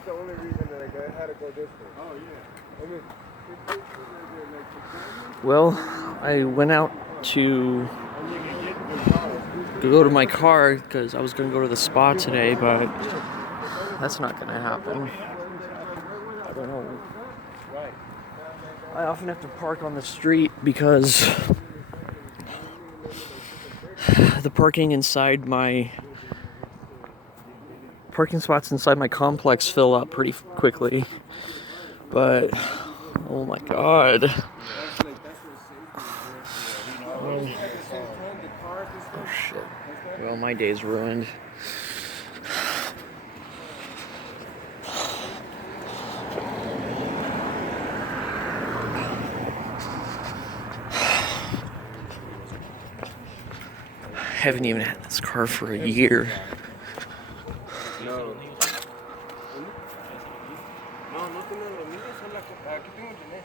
is the only reason that I had to go this way. Oh, yeah. I mean, well, I went out to go to my car because I was going to go to the spa today, but that's not going to happen. I don't know. I often have to park on the street because the parking spots inside my complex fill up pretty quickly. But oh my god. Oh shit. Well, my day's ruined. I haven't even had this car for a year. No. No, no tengo los míos, aquí tengo el dinero.